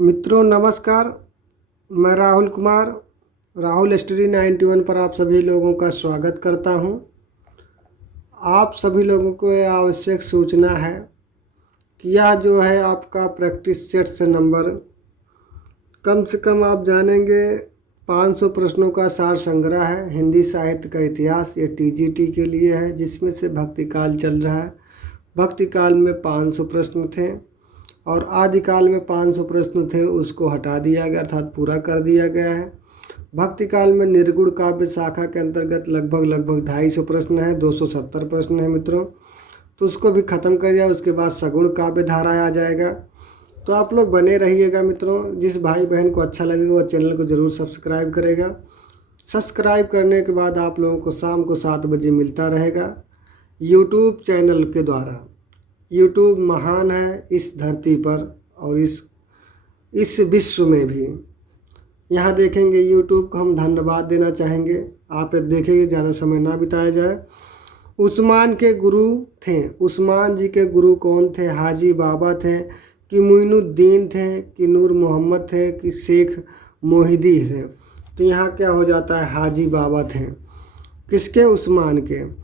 मित्रों नमस्कार। मैं राहुल कुमार राहुल स्टडी 91 पर आप सभी लोगों का स्वागत करता हूं। आप सभी लोगों को यह आवश्यक सूचना है कि यह जो है आपका प्रैक्टिस सेट से नंबर कम से कम आप जानेंगे 500 प्रश्नों का सार संग्रह है। हिंदी साहित्य का इतिहास ये टीजीटी के लिए है, जिसमें से भक्ति काल चल रहा है। भक्ति काल में 500 प्रश्न थे और आदिकाल में 500 प्रश्न थे, उसको हटा दिया गया अर्थात पूरा कर दिया गया है। भक्ति काल में निर्गुण काव्य शाखा के अंतर्गत लगभग 250 प्रश्न है, 270 प्रश्न है मित्रों, तो उसको भी ख़त्म कर दिया। उसके बाद सगुण काव्य धारा आ जाएगा। तो आप लोग बने रहिएगा मित्रों। जिस भाई बहन को अच्छा लगेगा वो चैनल को ज़रूर सब्सक्राइब करेगा। सब्सक्राइब करने के बाद आप लोगों को शाम को 7 बजे मिलता रहेगा यूट्यूब चैनल के द्वारा। यूट्यूब महान है इस धरती पर और इस विश्व में भी। यहाँ देखेंगे यूट्यूब को हम धन्यवाद देना चाहेंगे। आप देखेंगे, ज़्यादा समय ना बिताया जाए। उस्मान के गुरु थे, उस्मान जी के गुरु कौन थे? हाजी बाबा थे कि मुइनुद्दीन थे कि नूर मोहम्मद थे कि शेख मोहिदी थे? तो यहाँ क्या हो जाता है, हाजी बाबा थे। किसके? उस्मान के।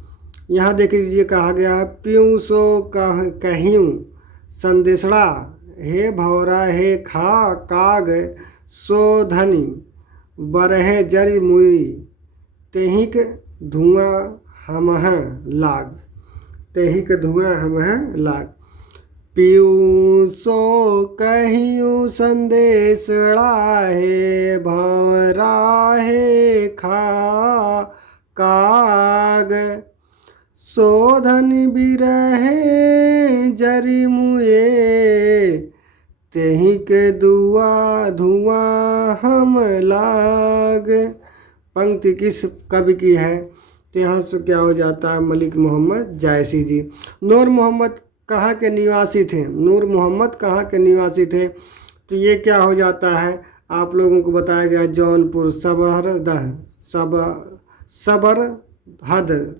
यहाँ देख लीजिए, कहा गया है प्यूँ सो कहियूँ संदेशड़ा, हे भौरा हे खा काग सो धनी बरहे जरि मुई, तेहिक धुआं हमह लाग, तेहिक धुआं हमह लाग। प्यूँ सो कहियूँ संदेशड़ा, हे भौरा हे खा काग सोधन बिरहे जरि मुए, तेहि के धुआं हम लाग। पंक्ति किस कवि की है? तो यहाँ से क्या हो जाता है, मलिक मोहम्मद जायसी जी। नूर मोहम्मद कहाँ के निवासी थे? नूर मोहम्मद कहाँ के निवासी थे? तो ये क्या हो जाता है, आप लोगों को बताया गया जौनपुर सबरहद।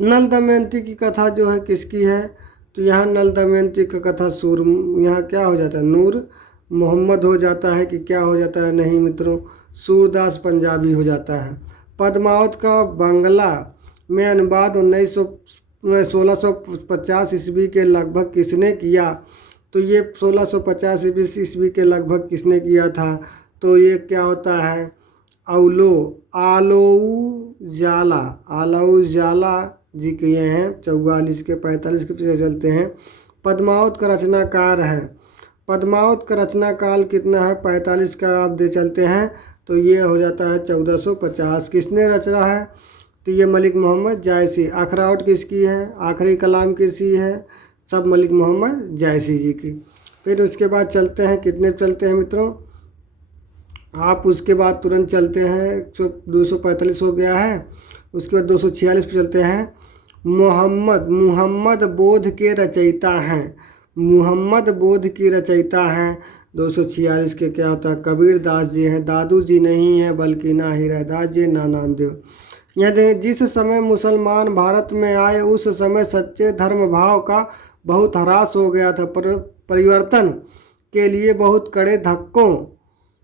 नल दमयंती की कथा जो है किसकी है? तो यहाँ नल दमयंती का कथा यहाँ क्या हो जाता है, नूर मोहम्मद हो जाता है कि क्या हो जाता है? नहीं मित्रों, सूरदास पंजाबी हो जाता है। पद्मावत का बांग्ला में अनुवाद 1650 ईस्वी के लगभग किसने किया? तो ये 1650 ईस्वी के लगभग किसने किया था? तो ये क्या होता है, आलोऊ जाला जी के ये हैं। 44 के 45 के पीछे चलते हैं। पद्मावत का रचनाकार है। पद्मावत का रचना काल कितना है? 45 का आप दे चलते हैं, तो ये हो जाता है 1450। किसने रचा है? तो ये मलिक मोहम्मद जायसी। अखराउट किसकी है? आखिरी कलाम किसकी है? सब मलिक मोहम्मद जायसी जी की। फिर उसके बाद चलते हैं, कितने चलते हैं मित्रों आप? उसके बाद तुरंत चलते हैं, 245 हो गया है। उसके बाद 246 पे चलते हैं। मुहम्मद बोध के रचयिता हैं। मुहम्मद बोध की रचयिता हैं। 246 के क्या होता है, कबीर दास जी हैं। दादू जी नहीं हैं, बल्कि ना हीरादास जी ना नामदेव। यह जिस समय मुसलमान भारत में आए उस समय सच्चे धर्म भाव का बहुत ह्रास हो गया था। परिवर्तन के लिए बहुत कड़े धक्कों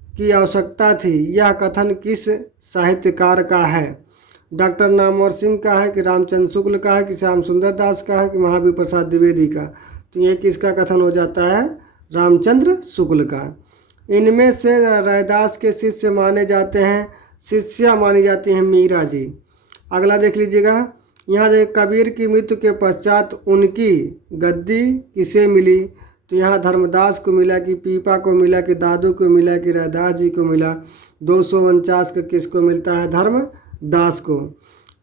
की आवश्यकता थी। यह कथन किस साहित्यकार का है? डॉक्टर नामवर सिंह का है कि रामचंद्र शुक्ल का है कि श्याम सुंदर दास का है कि महावीर प्रसाद द्विवेदी का? तो ये किसका कथन हो जाता है? रामचंद्र शुक्ल का। इनमें से रैदास के शिष्य माने जाते हैं, शिष्या मानी जाती हैं मीरा जी। अगला देख लीजिएगा, यहाँ कबीर की मृत्यु के पश्चात उनकी गद्दी किसे मिली? तो यहाँ धर्मदास को मिला कि पीपा को मिला कि दादू को मिला कि रैदास जी को मिला? 249 का किसको मिलता है? धर्मदास को।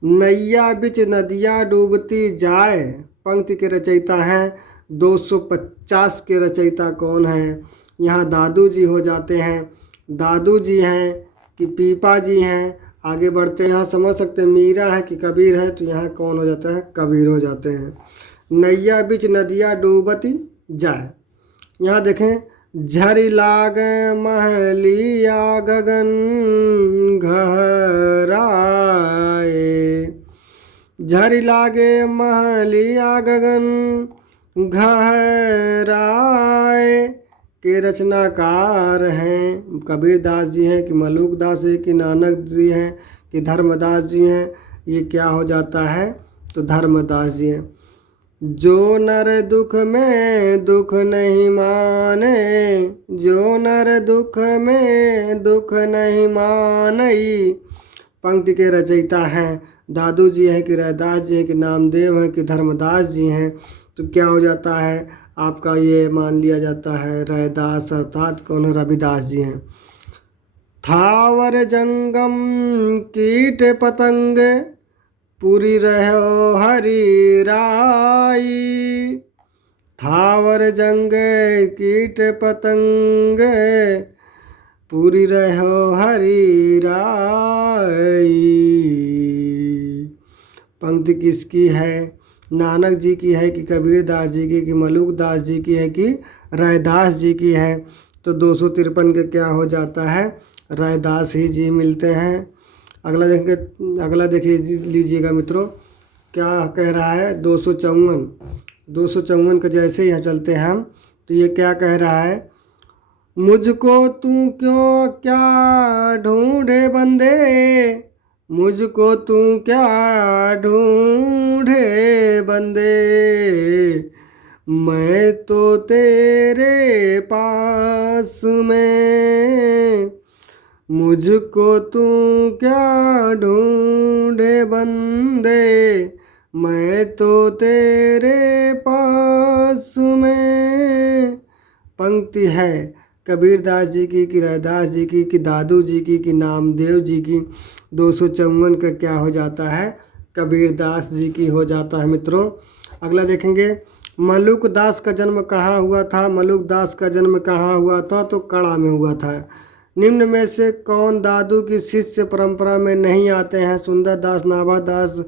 नैया बिच नदियाँ डूबती जाए पंक्ति के रचयिता हैं। 250 के रचयिता कौन हैं? यहाँ दादू जी हो जाते हैं। दादू जी हैं कि पीपा जी हैं? आगे बढ़ते हैं, यहाँ समझ सकते हैं मीरा है कि कबीर है? तो यहाँ कौन हो जाता है? कबीर हो जाते हैं। नैया बिच नदियाँ डूबती जाए। यहाँ देखें, झरि लाग महलिया गगन घहराए, झरि लागे महलिया गगन घहराए, के रचनाकार हैं। कबीर दास जी हैं कि मलूक दास है कि नानक जी हैं कि धर्मदास जी हैं, ये क्या हो जाता है, तो धर्मदास जी हैं। जो नर दुख में दुख नहीं माने, जो नर दुख में दुख नहीं मानई। पंक्ति के रचयिता हैं दादू जी हैं कि रैदास जी हैं कि नामदेव हैं कि धर्मदास जी हैं, तो क्या हो जाता है आपका, ये मान लिया जाता है रैदास अर्थात कौन, रविदास जी हैं। थावर जंगम कीट पतंग पूरी रहो हरि राई। थावर जंग कीट पतंग पूरी रहो हरि राई। पंक्ति किसकी है, नानक जी की है कि कबीर दास जी की कि मलूक दास जी की है कि रैदास जी की है। तो 253 के क्या हो जाता है, रैदास ही जी मिलते हैं। अगला देखिए लीजिएगा मित्रों, क्या कह रहा है 254 के जैसे यहाँ चलते हैं हम, तो ये क्या कह रहा है, मुझको तू क्यों क्या ढूंढे बंदे, मुझको तू क्या ढूंढे बंदे, मैं तो तेरे पास में, मुझको तू क्या ढूंढे बंदे, मैं तो तेरे पास में। पंक्ति है कबीर दास जी की कि रैदास जी की कि दादू जी की कि नामदेव जी की। 254 का क्या हो जाता है, कबीर दास जी की हो जाता है मित्रों। अगला देखेंगे, मलूक दास का जन्म कहाँ हुआ था। मलूक दास का जन्म कहाँ हुआ था, तो कड़ा में हुआ था। निम्न में से कौन दादू की शिष्य परंपरा में नहीं आते हैं। सुंदर दास, नाभा दास,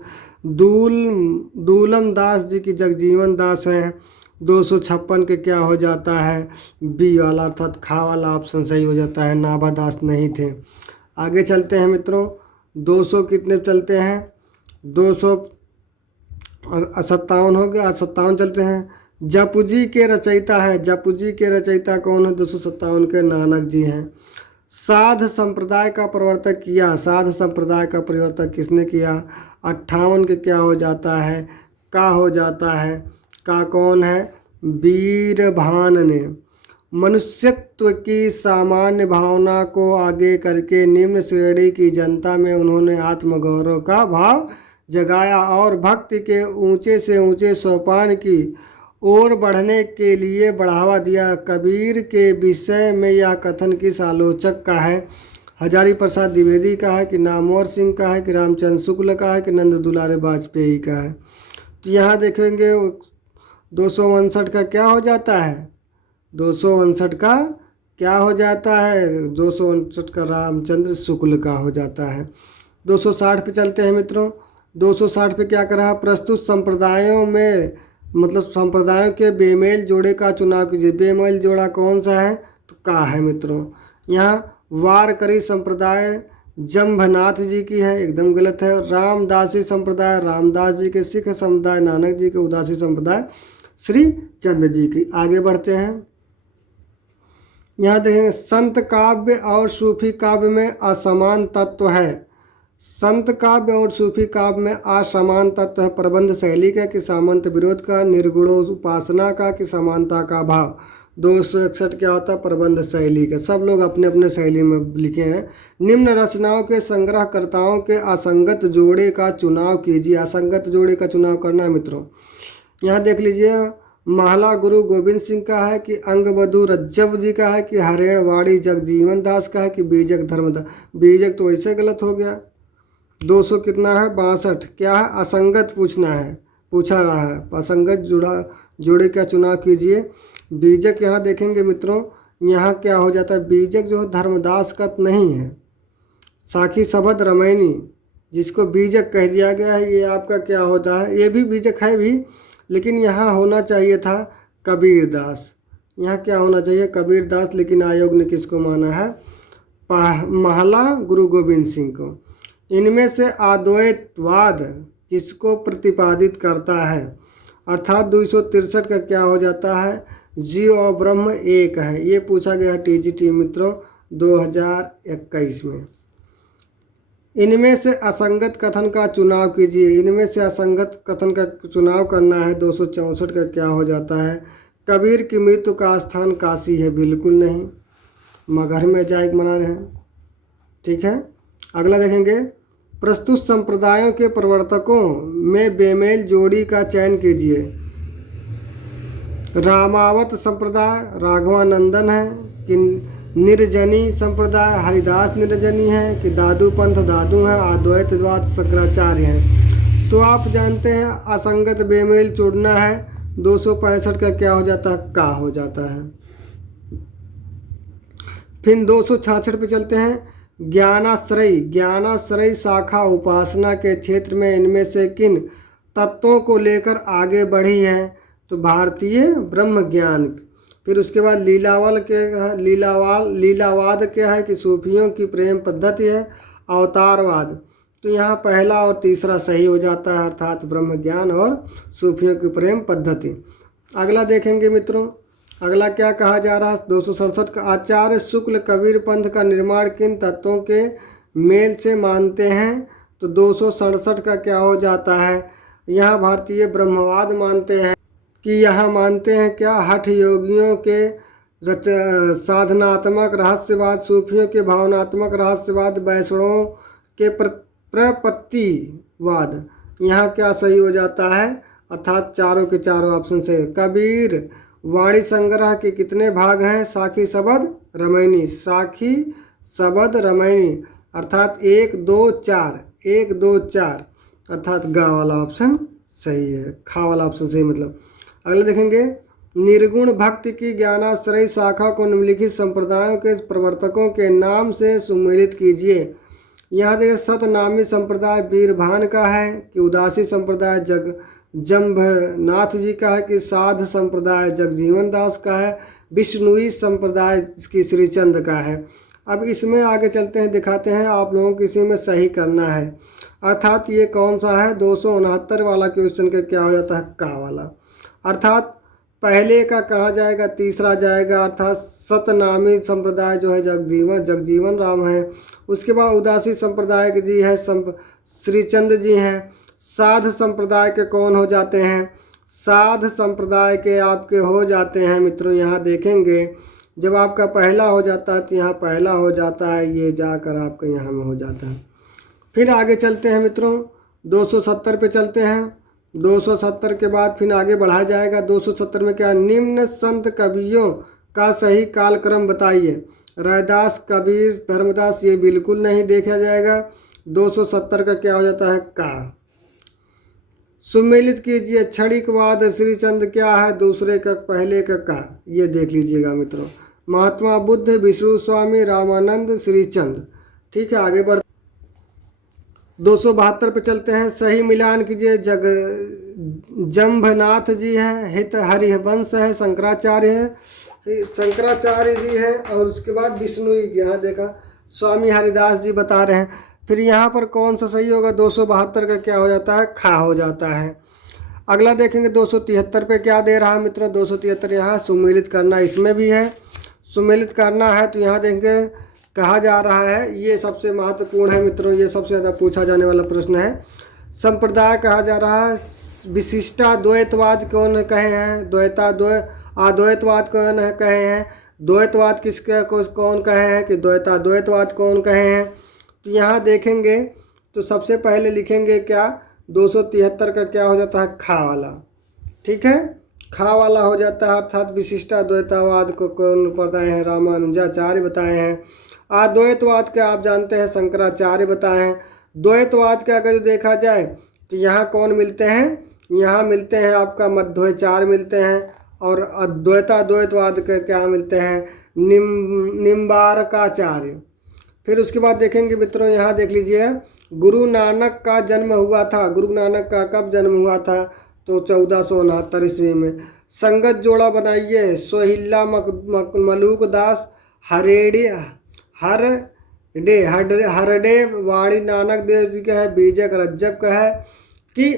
दूलम दास जी की जगजीवन दास हैं। 256 के क्या हो जाता है, बी वाला अर्थात खा वाला ऑप्शन सही हो जाता है, नाभा दास नहीं थे। आगे चलते हैं मित्रों, 200 कितने चलते हैं, 257 हो गया, 57 चलते हैं। जपुजी के रचयिता है, जपुजी के रचयिता कौन है, 257 के नानक जी हैं। साध संप्रदाय का प्रवर्तक किया, साध संप्रदाय का प्रवर्तक किसने किया, 58 के क्या हो जाता है, का हो जाता है, का कौन है, वीरभान ने। मनुष्यत्व की सामान्य भावना को आगे करके निम्न श्रेणी की जनता में उन्होंने आत्मगौरव का भाव जगाया और भक्ति के ऊंचे से ऊंचे सोपान की ओर बढ़ने के लिए बढ़ावा दिया। कबीर के विषय में यह कथन किस आलोचक का है, हजारी प्रसाद द्विवेदी का है कि नामवर सिंह का है कि रामचंद्र शुक्ल का है कि नंद दुलारे वाजपेयी का है। तो यहाँ देखेंगे 259 का क्या हो जाता है, 259 का क्या हो जाता है, 259 का रामचंद्र शुक्ल का हो जाता है। 260 पे चलते हैं मित्रों। 260 पे क्या कर रहा है, प्रस्तुत संप्रदायों में मतलब संप्रदायों के बेमेल जोड़े का चुनाव कीजिए। बेमेल जोड़ा कौन सा है, तो का है मित्रों। यहाँ वारकरी संप्रदाय जम्भनाथ जी की है, एकदम गलत है। रामदासी संप्रदाय रामदास जी के, सिख समुदाय नानक जी के, उदासी संप्रदाय श्री चंद जी की। आगे बढ़ते हैं, यहाँ देखेंगे संत काव्य और सूफी काव्य में असमान तत्व है। संत काव्य और सूफी काव्य में असमान तत्व है। प्रबंध शैली का कि सामंत विरोध का, निर्गुणो उपासना का कि समानता का भाव। 261 क्या होता है, प्रबंध शैली का। सब लोग अपने अपने शैली में लिखे हैं। निम्न रचनाओं के संग्रहकर्ताओं के असंगत जोड़े का चुनाव कीजिए। असंगत जोड़े का चुनाव करना है मित्रों। यहाँ देख लीजिए, महला गुरु गोविंद सिंह का है कि अंगबधु रज्जब जी का है कि हरेणवाड़ी जगजीवन दास का है कि बीजक धर्मदास। बीजक तो वैसे गलत हो गया। 200 कितना है, 62 क्या है, असंगत पूछना है, पूछा रहा है। असंगत जोड़े का चुनाव कीजिए। बीजक यहाँ देखेंगे मित्रों, यहाँ क्या हो जाता है, बीजक जो धर्मदास का नहीं है। साखी सबद रमैनी जिसको बीजक कह दिया गया है, ये आपका क्या होता है, ये भी बीजक है भी, लेकिन यहाँ होना चाहिए था कबीर दास। यहाँ क्या होना चाहिए, कबीर दास, लेकिन आयोग ने किसको माना है, महला गुरु गोविंद सिंह को। इनमें से अद्वैतवाद किसको प्रतिपादित करता है, अर्थात 263 का क्या हो जाता है, जीव और ब्रह्म एक है। ये पूछा गया टीजीटी मित्रों 2021 में। इनमें से असंगत कथन का चुनाव कीजिए। इनमें से असंगत कथन का चुनाव करना है। 264 का क्या हो जाता है? कबीर की मृत्यु का स्थान काशी है, बिल्कुल नहीं, मगहर में जायक मना रहे हैं। ठीक है, अगला देखेंगे। प्रस्तुत संप्रदायों के प्रवर्तकों में बेमेल जोड़ी का चयन कीजिए। रामावत संप्रदाय राघवानंदन है कि निर्जनी संप्रदाय हरिदास निर्जनी है कि दादू पंथ दादू है, अद्वैतवाद शंकराचार्य है। तो आप जानते हैं असंगत बेमेल जोड़ना है। 265 का क्या हो जाता है? का हो जाता है। फिर 266 पे चलते हैं। ज्ञानाश्रयी शाखा उपासना के क्षेत्र में इनमें से किन तत्वों को लेकर आगे बढ़ी है? तो भारतीय ब्रह्म ज्ञान। फिर उसके बाद लीलावाद क्या है कि सूफियों की प्रेम पद्धति है। अवतारवाद, तो यहाँ पहला और तीसरा सही हो जाता है, अर्थात ब्रह्म ज्ञान और सूफियों की प्रेम पद्धति। अगला देखेंगे मित्रों, अगला क्या कहा जा रहा है? 267 का आचार्य शुक्ल कबीर पंथ का निर्माण किन तत्वों के मेल से मानते हैं? तो 267 का क्या हो जाता है? यहाँ भारतीय ब्रह्मवाद मानते हैं कि यहाँ मानते हैं क्या? हठ योगियों के साधनात्मक रहस्यवाद, सूफियों के भावनात्मक रहस्यवाद, वैष्णवों के प्रपत्तिवाद। यहाँ क्या सही हो जाता है? अर्थात चारों के चारों ऑप्शन से। कबीर वाणी संग्रह के कितने भाग हैं? साखी शबद रामायणी, साखी शबद रामायणी, अर्थात 1 2 4, 1 2 4, अर्थात गा वाला ऑप्शन सही है, खा वाला ऑप्शन सही मतलब। अगले देखेंगे। निर्गुण भक्ति की ज्ञानाश्रयी शाखा को निम्नलिखित संप्रदायों के प्रवर्तकों के नाम से सुमेलित कीजिए। यहाँ देखिए, सतनामी संप्रदाय वीरभान का है कि उदासी संप्रदाय जम्भनाथ जी का है कि साध संप्रदाय जगजीवन दास का है, विष्णुई संप्रदाय की श्रीचंद का है। अब इसमें आगे चलते हैं, दिखाते हैं आप लोगों को इसी में सही करना है। अर्थात ये कौन सा है? 269 वाला क्वेश्चन का क्या हो जाता है? का वाला। अर्थात पहले का कहा जाएगा, तीसरा जाएगा, अर्थात सतनामी संप्रदाय जो है जगजीवन राम है। उसके बाद उदासी संप्रदाय के जी है श्रीचंद जी हैं। साध संप्रदाय के कौन हो जाते हैं? साध संप्रदाय के आपके हो जाते हैं मित्रों, यहाँ देखेंगे जब आपका पहला हो जाता है तो यहाँ पहला हो जाता है, ये जाकर आपका यहाँ में हो जाता है। फिर आगे चलते हैं मित्रों, 270 पे चलते हैं। 270 के बाद फिर आगे बढ़ाया जाएगा। 270 में क्या? निम्न संत कवियों का सही कालक्रम बताइए। रैदास, कबीर, धर्मदास, ये बिल्कुल नहीं देखा जाएगा। 270 का क्या हो जाता है? का। सुमेलित कीजिए। क्षणिकवाद श्रीचंद क्या है? दूसरे का, पहले का, ये देख लीजिएगा मित्रों। महात्मा बुद्ध, विष्णु स्वामी, रामानंद, श्रीचंद। ठीक है, आगे बढ़ 272 पे चलते हैं। सही मिलान कीजिए। जम्भनाथ जी हैं, हित हरिवंश है, शंकराचार्य है, शंकराचार्य जी हैं, और उसके बाद विष्णु, यहाँ देखा स्वामी हरिदास जी बता रहे हैं। फिर यहाँ पर कौन सा सही होगा? 272 का क्या हो जाता है? खा हो जाता है। अगला देखेंगे 273 पे क्या दे रहा है मित्रों? 273 यहाँ सुमेलित करना, इसमें भी है सुमेलित करना है। तो यहाँ देखेंगे कहा जा रहा है, ये सबसे महत्वपूर्ण है मित्रों, ये सबसे ज़्यादा पूछा जाने वाला प्रश्न है। संप्रदाय कहा जा रहा है। विशिष्टाद्वैतवाद कौन कहे हैं? अद्वैतवाद कौन कहे हैं? द्वैतवाद किसके को कौन कहे हैं कि द्वैतवाद कौन कहे हैं? तो यहाँ देखेंगे तो सबसे पहले लिखेंगे क्या? 273 का क्या हो जाता है? खा वाला। ठीक है, खा वाला हो जाता है, अर्थात विशिष्टाद्वैतवाद को कौन बताए हैं? रामानुजाचार्य बताए हैं। अद्वैतवाद के आप जानते हैं शंकराचार्य बताए हैं। द्वैतवाद का अगर देखा जाए तो यहाँ कौन मिलते हैं? यहाँ मिलते हैं आपका मध्वाचार्य मिलते हैं, और अद्वैतवाद के क्या मिलते हैं? निम्बारकाचार्य। फिर उसके बाद देखेंगे मित्रों, यहाँ देख लीजिए, गुरु नानक का जन्म हुआ था। गुरु नानक का कब जन्म हुआ था? तो 1469 ईस्वी में। संगत जोड़ा बनाइए। सोहिल्ला मलूक दास, हरडे वाणी नानक देव जी का है, बीजक रज्जब का है कि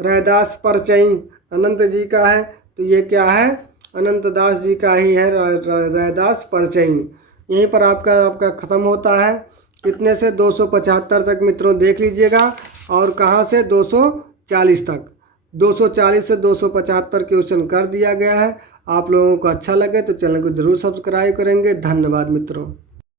रैदास परचई अनंत जी का है। तो ये क्या है? अनंत दास जी का ही है, रैदास परचई। यहीं पर आपका ख़त्म होता है। कितने से 275 तक मित्रों देख लीजिएगा, और कहाँ से 240 तक। 240 से 275 क्वेश्चन कर दिया गया है। आप लोगों को अच्छा लगे तो चैनल को ज़रूर सब्सक्राइब करेंगे। धन्यवाद मित्रों।